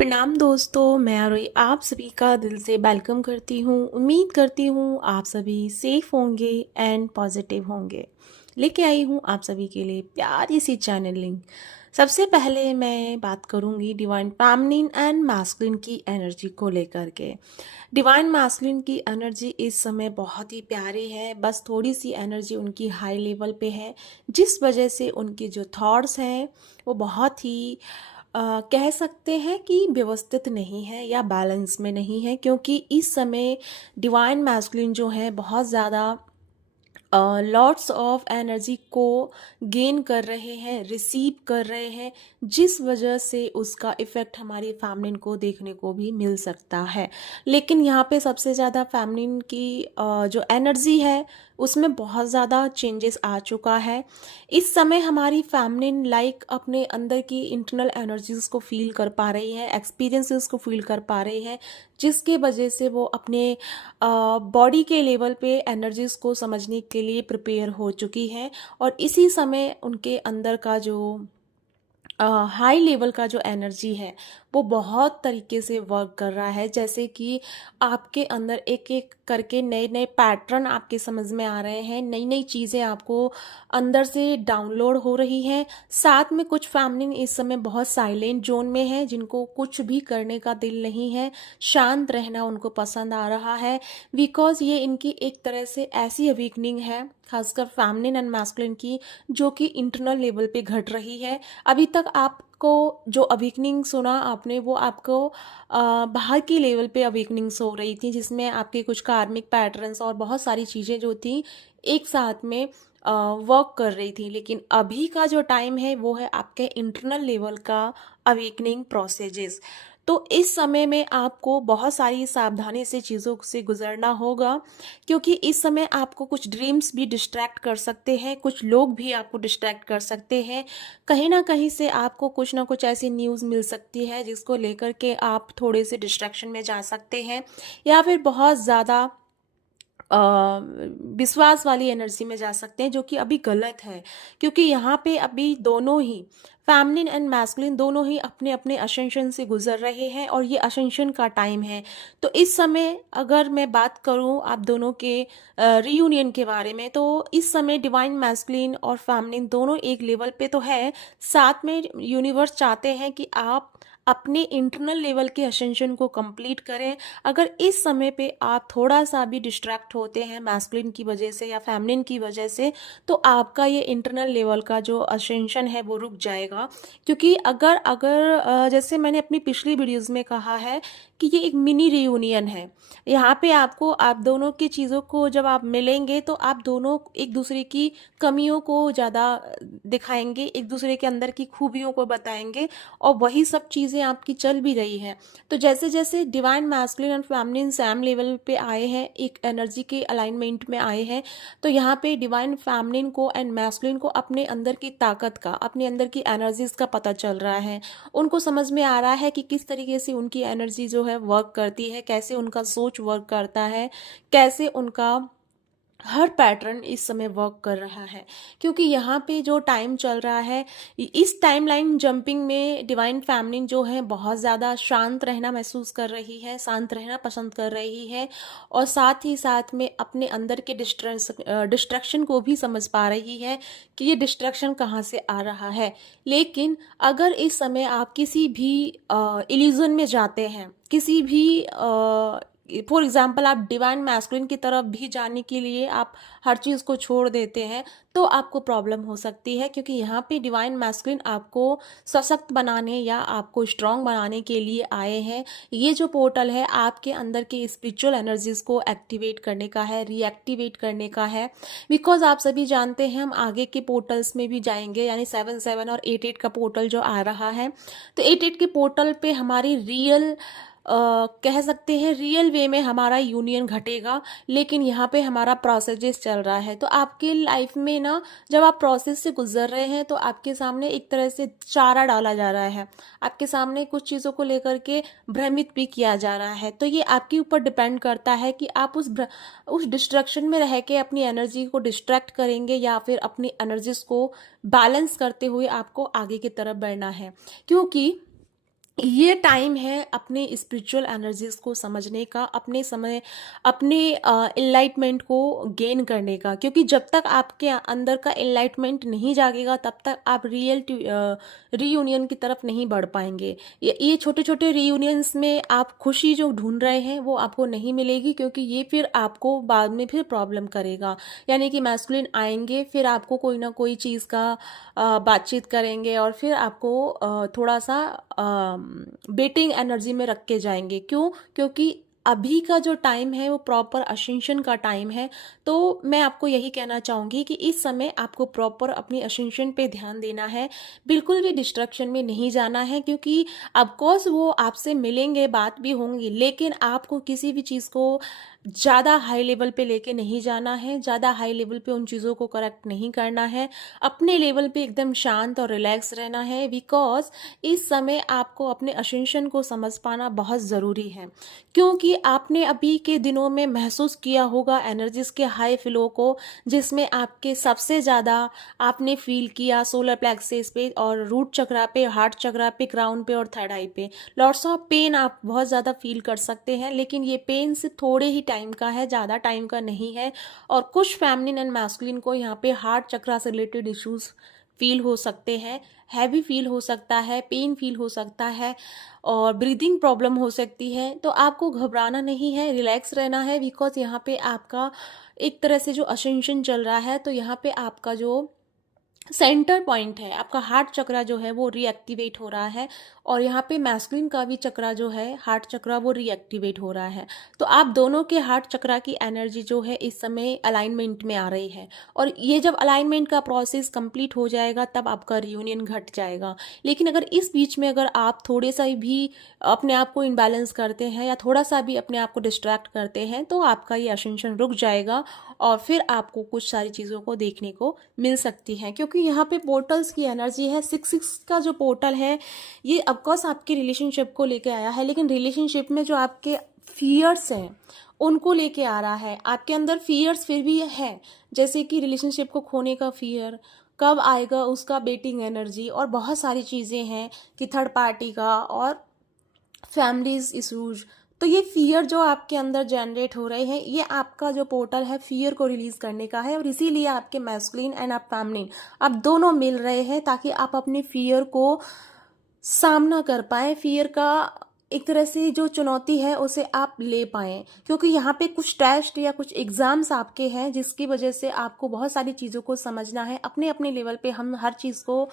प्रणाम दोस्तों, मैं आरोही आप सभी का दिल से वेलकम करती हूँ। उम्मीद करती हूँ आप सभी सेफ होंगे एंड पॉजिटिव होंगे। लेके आई हूँ आप सभी के लिए प्यारी सी चैनलिंग। सबसे पहले मैं बात करूँगी डिवाइन फेमिनिन एंड मैस्कुलिन की एनर्जी को लेकर के। डिवाइन मैस्कुलिन की एनर्जी इस समय बहुत ही प्यारी है, बस थोड़ी सी एनर्जी उनकी हाई लेवल पे है, जिस वजह से उनके जो थॉट्स हैं वो बहुत ही कह सकते हैं कि व्यवस्थित नहीं है या बैलेंस में नहीं है, क्योंकि इस समय डिवाइन मैस्कुलिन जो है बहुत ज़्यादा लॉट्स ऑफ एनर्जी को गेन कर रहे हैं, रिसीव कर रहे हैं, जिस वजह से उसका इफ़ेक्ट हमारी फैमिलीन को देखने को भी मिल सकता है। लेकिन यहाँ पे सबसे ज़्यादा फैमिलीन की जो एनर्जी है उसमें बहुत ज़्यादा चेंजेस आ चुका है। इस समय हमारी फैमिलीन लाइक अपने अंदर की इंटरनल एनर्जीज को फील कर पा रही है, एक्सपीरियंसेस को फील कर पा रही है, जिसके वजह से वो अपने बॉडी के लेवल पे एनर्जीज को समझने के लिए प्रिपेयर हो चुकी हैं। और इसी समय उनके अंदर का जो हाई लेवल का जो एनर्जी है वो बहुत तरीके से वर्क कर रहा है, जैसे कि आपके अंदर एक एक करके नए नए पैटर्न आपके समझ में आ रहे हैं, नई नई चीज़ें आपको अंदर से डाउनलोड हो रही हैं। साथ में कुछ फैमिली इस समय बहुत साइलेंट जोन में है, जिनको कुछ भी करने का दिल नहीं है, शांत रहना उनको पसंद आ रहा है, बिकॉज ये इनकी एक तरह से ऐसी अवेकनिंग है, खासकर फैमिलिन एंड मैस्कुलिन की, जो कि इंटरनल लेवल पे घट रही है। अभी तक आपको जो अवेकनिंग सुना आपने वो आपको बाहर की लेवल पे अवेकनिंग्स हो रही थी, जिसमें आपके कुछ कार्मिक पैटर्न्स और बहुत सारी चीज़ें जो थी एक साथ में वर्क कर रही थी। लेकिन अभी का जो टाइम है वो है आपके इंटरनल लेवल का अवेकनिंग प्रोसेजेस। तो इस समय में आपको बहुत सारी सावधानी से चीज़ों से गुजरना होगा, क्योंकि इस समय आपको कुछ ड्रीम्स भी डिस्ट्रैक्ट कर सकते हैं, कुछ लोग भी आपको डिस्ट्रैक्ट कर सकते हैं। कहीं ना कहीं से आपको कुछ ना कुछ ऐसी न्यूज़ मिल सकती है जिसको लेकर के आप थोड़े से डिस्ट्रैक्शन में जा सकते हैं, या फिर बहुत ज़्यादा अ, विश्वास वाली एनर्जी में जा सकते हैं, जो कि अभी गलत है। क्योंकि यहाँ पे अभी दोनों ही फैमिलिन एंड मैस्कुलिन दोनों ही अपने अपने असेंशन से गुजर रहे हैं, और ये असेंशन का टाइम है। तो इस समय अगर मैं बात करूँ आप दोनों के रीयूनियन के बारे में, तो इस समय डिवाइन मैस्कुलिन और फैमिलिन दोनों एक लेवल पे तो है, साथ में यूनिवर्स चाहते हैं कि आप अपने इंटरनल लेवल के असेंशन को कंप्लीट करें। अगर इस समय पे आप थोड़ा सा भी डिस्ट्रैक्ट होते हैं मैस्कुलिन की वजह से या फेमिनिन की वजह से, तो आपका ये इंटरनल लेवल का जो असेंशन है वो रुक जाएगा। क्योंकि अगर अगर जैसे मैंने अपनी पिछली वीडियोस में कहा है कि ये एक मिनी रियूनियन है। यहाँ पे आपको आप दोनों की चीज़ों को जब आप मिलेंगे तो आप दोनों एक दूसरे की कमियों को ज़्यादा दिखाएंगे, एक दूसरे के अंदर की खूबियों को बताएंगे, और वही सब चीज़ें आपकी चल भी रही हैं। तो जैसे जैसे divine masculine and feminine same level पे आए हैं, एक एनर्जी के अलाइनमेंट में आए हैं, तो यहाँ पे डिवाइन फेमिनिन को एंड मैस्कुलिन को अपने अंदर की ताकत का, अपने अंदर की एनर्जीज का पता चल रहा है। उनको समझ में आ रहा है कि किस तरीके से उनकी एनर्जी जो है वर्क करती है, कैसे उनका सोच वर्क करता है, कैसे उनका हर पैटर्न इस समय वर्क कर रहा है। क्योंकि यहाँ पे जो टाइम चल रहा है, इस टाइमलाइन जंपिंग में डिवाइन फेमिनिन जो है बहुत ज़्यादा शांत रहना महसूस कर रही है, शांत रहना पसंद कर रही है, और साथ ही साथ में अपने अंदर के डिस्ट्रैक्शन को भी समझ पा रही है कि ये डिस्ट्रैक्शन कहाँ से आ रहा है। लेकिन अगर इस समय आप किसी भी इल्यूजन में जाते हैं, किसी भी फॉर एग्जाम्पल आप डिवाइन मैस्कुलिन की तरफ भी जाने के लिए आप हर चीज़ को छोड़ देते हैं, तो आपको प्रॉब्लम हो सकती है। क्योंकि यहाँ पे डिवाइन मैस्कुलिन आपको सशक्त बनाने या आपको स्ट्रांग बनाने के लिए आए हैं। ये जो पोर्टल है आपके अंदर के स्पिरिचुअल एनर्जीज को एक्टिवेट करने का है, रीएक्टिवेट करने का है। बिकॉज आप सभी जानते हैं हम आगे के पोर्टल्स में भी जाएंगे, यानी 7-7 और 8-8 का पोर्टल जो आ रहा है, तो 8-8 के पोर्टल पे हमारी रियल कह सकते हैं रियल वे में हमारा यूनियन घटेगा। लेकिन यहाँ पे हमारा प्रोसेस चल रहा है। तो आपके लाइफ में ना, जब आप प्रोसेस से गुजर रहे हैं तो आपके सामने एक तरह से चारा डाला जा रहा है, आपके सामने कुछ चीज़ों को लेकर के भ्रमित भी किया जा रहा है। तो ये आपके ऊपर डिपेंड करता है कि आप उस डिस्ट्रैक्शन में रह के अपनी एनर्जी को डिस्ट्रैक्ट करेंगे, या फिर अपनी एनर्जीज को बैलेंस करते हुए आपको आगे की तरफ बढ़ना है। क्योंकि ये टाइम है अपने स्पिरिचुअल एनर्जीज को समझने का, अपने समय, अपने एनलाइटमेंट को गेन करने का, क्योंकि जब तक आपके अंदर का एनलाइटमेंट नहीं जागेगा तब तक आप रियल रीयूनियन की तरफ नहीं बढ़ पाएंगे। ये छोटे छोटे रीयूनियंस में आप खुशी जो ढूंढ रहे हैं वो आपको नहीं मिलेगी, क्योंकि ये फिर आपको बाद में फिर प्रॉब्लम करेगा। यानी कि मैस्कुलिन आएंगे, फिर आपको कोई ना कोई चीज़ का बातचीत करेंगे और फिर आपको थोड़ा सा बेटिंग एनर्जी में रख के जाएंगे। क्यों? क्योंकि अभी का जो टाइम है वो प्रॉपर असेंशन का टाइम है। तो मैं आपको यही कहना चाहूँगी कि इस समय आपको प्रॉपर अपनी असेंशन पे ध्यान देना है, बिल्कुल भी डिस्ट्रक्शन में नहीं जाना है, क्योंकि ऑफकोर्स वो आपसे मिलेंगे, बात भी होंगी, लेकिन आपको किसी भी चीज़ को ज़्यादा हाई लेवल पे लेके नहीं जाना है, ज़्यादा हाई लेवल पे उन चीज़ों को करेक्ट नहीं करना है। अपने लेवल पे एकदम शांत और रिलैक्स रहना है, बिकॉज इस समय आपको अपने असेंशन को समझ पाना बहुत ज़रूरी है। क्योंकि आपने अभी के दिनों में महसूस किया होगा एनर्जीज के हाई फ्लो को, जिसमें आपके सबसे ज़्यादा आपने फील किया सोलर प्लेक्सस पे और रूट चक्रा पे, हार्ट चक्रा पे, क्राउन पे और थर्ड आई पे। लॉट्स ऑफ पेन आप बहुत ज़्यादा फील कर सकते हैं, लेकिन ये पेन सिर्फ थोड़े ही टाइम का है, ज़्यादा टाइम का नहीं है। और कुछ फेमिनिन एंड मैस्कुलिन को यहाँ पे हार्ट चक्रा से रिलेटेड इश्यूज फील हो सकते हैं, हैवी फील हो सकता है, पेन फील हो सकता है और ब्रीदिंग प्रॉब्लम हो सकती है। तो आपको घबराना नहीं है, रिलैक्स रहना है, बिकॉज यहाँ पे आपका एक तरह से जो असेंशन चल रहा है, तो यहाँ पे आपका जो सेंटर पॉइंट है, आपका हार्ट चक्रा जो है वो रीएक्टिवेट हो रहा है। और यहाँ पे मैस्कुलिन का भी चक्रा जो है, हार्ट चक्रा, वो रीएक्टिवेट हो रहा है। तो आप दोनों के हार्ट चक्रा की एनर्जी जो है इस समय अलाइनमेंट में आ रही है, और ये जब अलाइनमेंट का प्रोसेस कंप्लीट हो जाएगा तब आपका रियूनियन घट जाएगा। लेकिन अगर इस बीच में अगर आप थोड़े सा भी अपने आप को इम्बैलेंस करते हैं या थोड़ा सा भी अपने आप को डिस्ट्रैक्ट करते हैं, तो आपका ये असेंशन रुक जाएगा और फिर आपको कुछ सारी चीज़ों को देखने को मिल सकती है। क्योंकि यहाँ पे पोर्टल्स की एनर्जी है, 6 का जो पोर्टल है ये ऑफकोर्स आपके रिलेशनशिप को लेके आया है, लेकिन रिलेशनशिप में जो आपके फियर्स हैं उनको लेके आ रहा है। आपके अंदर फियर्स फिर भी है, जैसे कि रिलेशनशिप को खोने का फियर, कब आएगा उसका बेटिंग एनर्जी, और बहुत सारी चीज़ें हैं कि थर्ड पार्टी का और फैमिलीज इशूज। तो ये फियर जो आपके अंदर जनरेट हो रहे हैं, ये आपका जो पोर्टल है फियर को रिलीज करने का है, और इसीलिए आपके मैस्कुलिन एंड आप फेमिनिन आप दोनों मिल रहे हैं, ताकि आप अपने फियर को सामना कर पाए, फियर का एक तरह से जो चुनौती है उसे आप ले पाएँ। क्योंकि यहाँ पे कुछ टेस्ट या कुछ एग्ज़ाम्स आपके हैं, जिसकी वजह से आपको बहुत सारी चीज़ों को समझना है। अपने अपने लेवल पे हम हर चीज़ को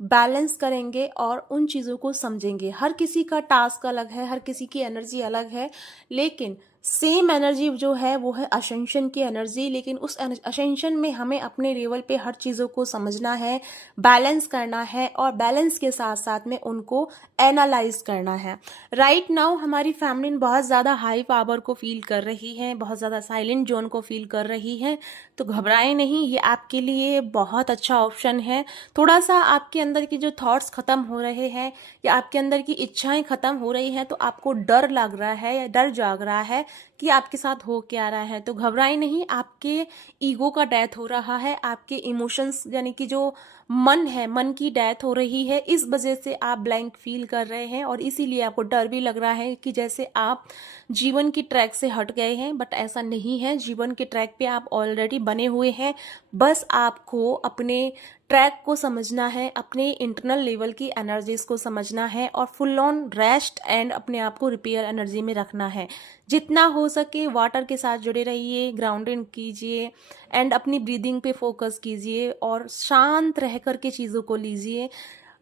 बैलेंस करेंगे और उन चीज़ों को समझेंगे। हर किसी का टास्क अलग है, हर किसी की एनर्जी अलग है, लेकिन सेम एनर्जी जो है वो है असेंशन की एनर्जी। लेकिन उस असेंशन में हमें अपने लेवल पे हर चीज़ों को समझना है, बैलेंस करना है, और बैलेंस के साथ साथ में उनको एनालाइज करना है। राइट नाउ हमारी फैमिली बहुत ज़्यादा हाई पावर को फील कर रही है, बहुत ज़्यादा साइलेंट जोन को फील कर रही है। तो घबराएं नहीं, ये आपके लिए बहुत अच्छा ऑप्शन है। थोड़ा सा आपके अंदर की जो थॉट्स ख़त्म हो रहे हैं या आपके अंदर की इच्छाएं ख़त्म हो रही हैं, तो आपको डर लग रहा है या डर जाग रहा है कि आपके साथ हो क्या रहा है, तो घबराएं नहीं। आपके ईगो का डेथ हो रहा है, आपके इमोशंस यानी कि जो मन है, मन की डेथ हो रही है, इस वजह से आप ब्लैंक फील कर रहे हैं, और इसीलिए आपको डर भी लग रहा है कि जैसे आप जीवन की ट्रैक से हट गए हैं। बट ऐसा नहीं है, जीवन के ट्रैक पे आप ऑलरेडी बने हुए हैं। बस आपको अपने ट्रैक को समझना है, अपने इंटरनल लेवल की एनर्जीज को समझना है, और फुल ऑन रेस्ट एंड अपने आप को रिपेयर एनर्जी में रखना है। जितना हो सके वाटर के साथ जुड़े रहिए, ग्राउंडिंग कीजिए एंड अपनी ब्रीदिंग पे फोकस कीजिए और शांत रह कर के चीज़ों को लीजिए।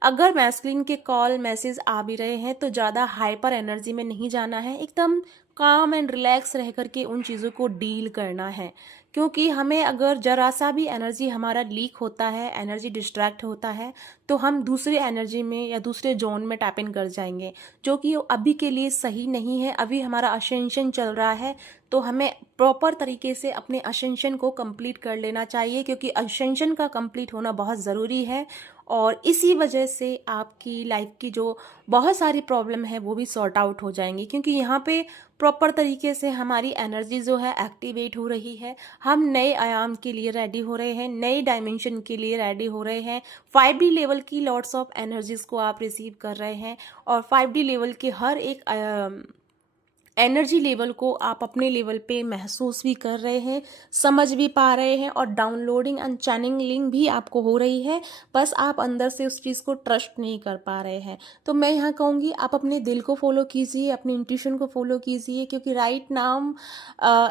अगर मैस्कुलिन के कॉल मैसेज आ भी रहे हैं तो ज़्यादा हाइपर एनर्जी में नहीं जाना है, एकदम काम एंड रिलैक्स रह करके उन चीज़ों को डील करना है। क्योंकि हमें अगर जरा सा भी एनर्जी हमारा लीक होता है, एनर्जी डिस्ट्रैक्ट होता है, तो हम दूसरे एनर्जी में या दूसरे जोन में टैप इन कर जाएंगे, जो कि अभी के लिए सही नहीं है। अभी हमारा असेंशन चल रहा है, तो हमें प्रॉपर तरीके से अपने असेंशन को कंप्लीट कर लेना चाहिए, क्योंकि असेंशन का कंप्लीट होना बहुत ज़रूरी है। और इसी वजह से आपकी लाइफ की जो बहुत सारी प्रॉब्लम है वो भी सॉर्ट आउट हो जाएंगी, क्योंकि यहाँ पे प्रॉपर तरीके से हमारी एनर्जी जो है एक्टिवेट हो रही है। हम नए आयाम के लिए रेडी हो रहे हैं, नए डायमेंशन के लिए रेडी हो रहे हैं। 5D लेवल की लॉट्स ऑफ एनर्जीज को आप रिसीव कर रहे हैं और 5D लेवल के हर एक एनर्जी लेवल को आप अपने लेवल पे महसूस भी कर रहे हैं, समझ भी पा रहे हैं और डाउनलोडिंग एंड चैनलिंग भी आपको हो रही है। बस आप अंदर से उस चीज़ को ट्रस्ट नहीं कर पा रहे हैं। तो मैं यहाँ कहूँगी आप अपने दिल को फॉलो कीजिए, अपनी इंट्यूशन को फॉलो कीजिए, क्योंकि राइट नाउ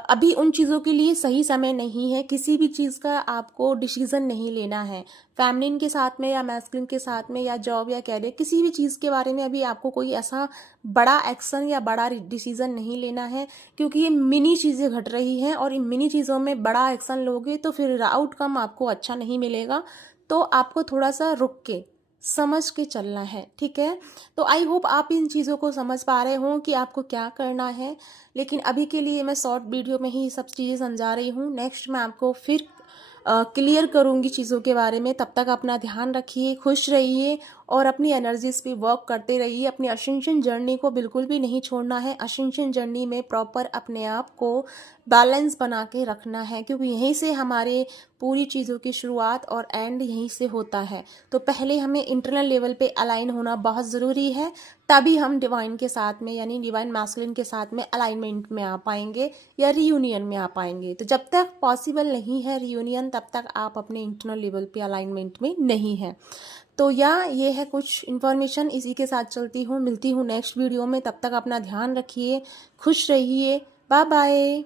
अभी उन चीज़ों के लिए सही समय नहीं है। किसी भी चीज़ का आपको डिसीज़न नहीं लेना है, फैमिलीन के साथ में या मैस्कुलिन के साथ में या जॉब या कैरियर, किसी भी चीज़ के बारे में अभी आपको कोई ऐसा बड़ा एक्शन या बड़ा डिसीजन नहीं लेना है, क्योंकि ये मिनी चीज़ें घट रही हैं और इन मिनी चीज़ों में बड़ा एक्शन लोगे तो फिर आउटकम आपको अच्छा नहीं मिलेगा। तो आपको थोड़ा सा रुक के समझ के चलना है, ठीक है। तो आई होप आप इन चीज़ों को समझ पा रहे हो कि आपको क्या करना है। लेकिन अभी के लिए मैं शॉर्ट वीडियो में ही सब चीज़ें समझा रही हूँ। नेक्स्ट मैं आपको फिर क्लियर करूँगी चीज़ों के बारे में। तब तक अपना ध्यान रखिए, खुश रहिए और अपनी एनर्जीज पे वर्क करते रहिए। अपनी असेंशन जर्नी को बिल्कुल भी नहीं छोड़ना है। असेंशन जर्नी में प्रॉपर अपने आप को बैलेंस बना के रखना है, क्योंकि यहीं से हमारे पूरी चीज़ों की शुरुआत और एंड यहीं से होता है। तो पहले हमें इंटरनल लेवल पे अलाइन होना बहुत ज़रूरी है, तभी हम डिवाइन के साथ में यानी डिवाइन मैस्कुलिन के साथ में अलाइनमेंट में आ पाएंगे या रियूनियन में आ पाएंगे। तो जब तक पॉसिबल नहीं है रियूनियन, तब तक आप अपने इंटरनल लेवल पे अलाइनमेंट में नहीं हैं। तो ये है कुछ इन्फॉर्मेशन, इसी के साथ चलती हूँ। मिलती हूँ नेक्स्ट वीडियो में। तब तक अपना ध्यान रखिए, खुश रहिए, बाय बाय।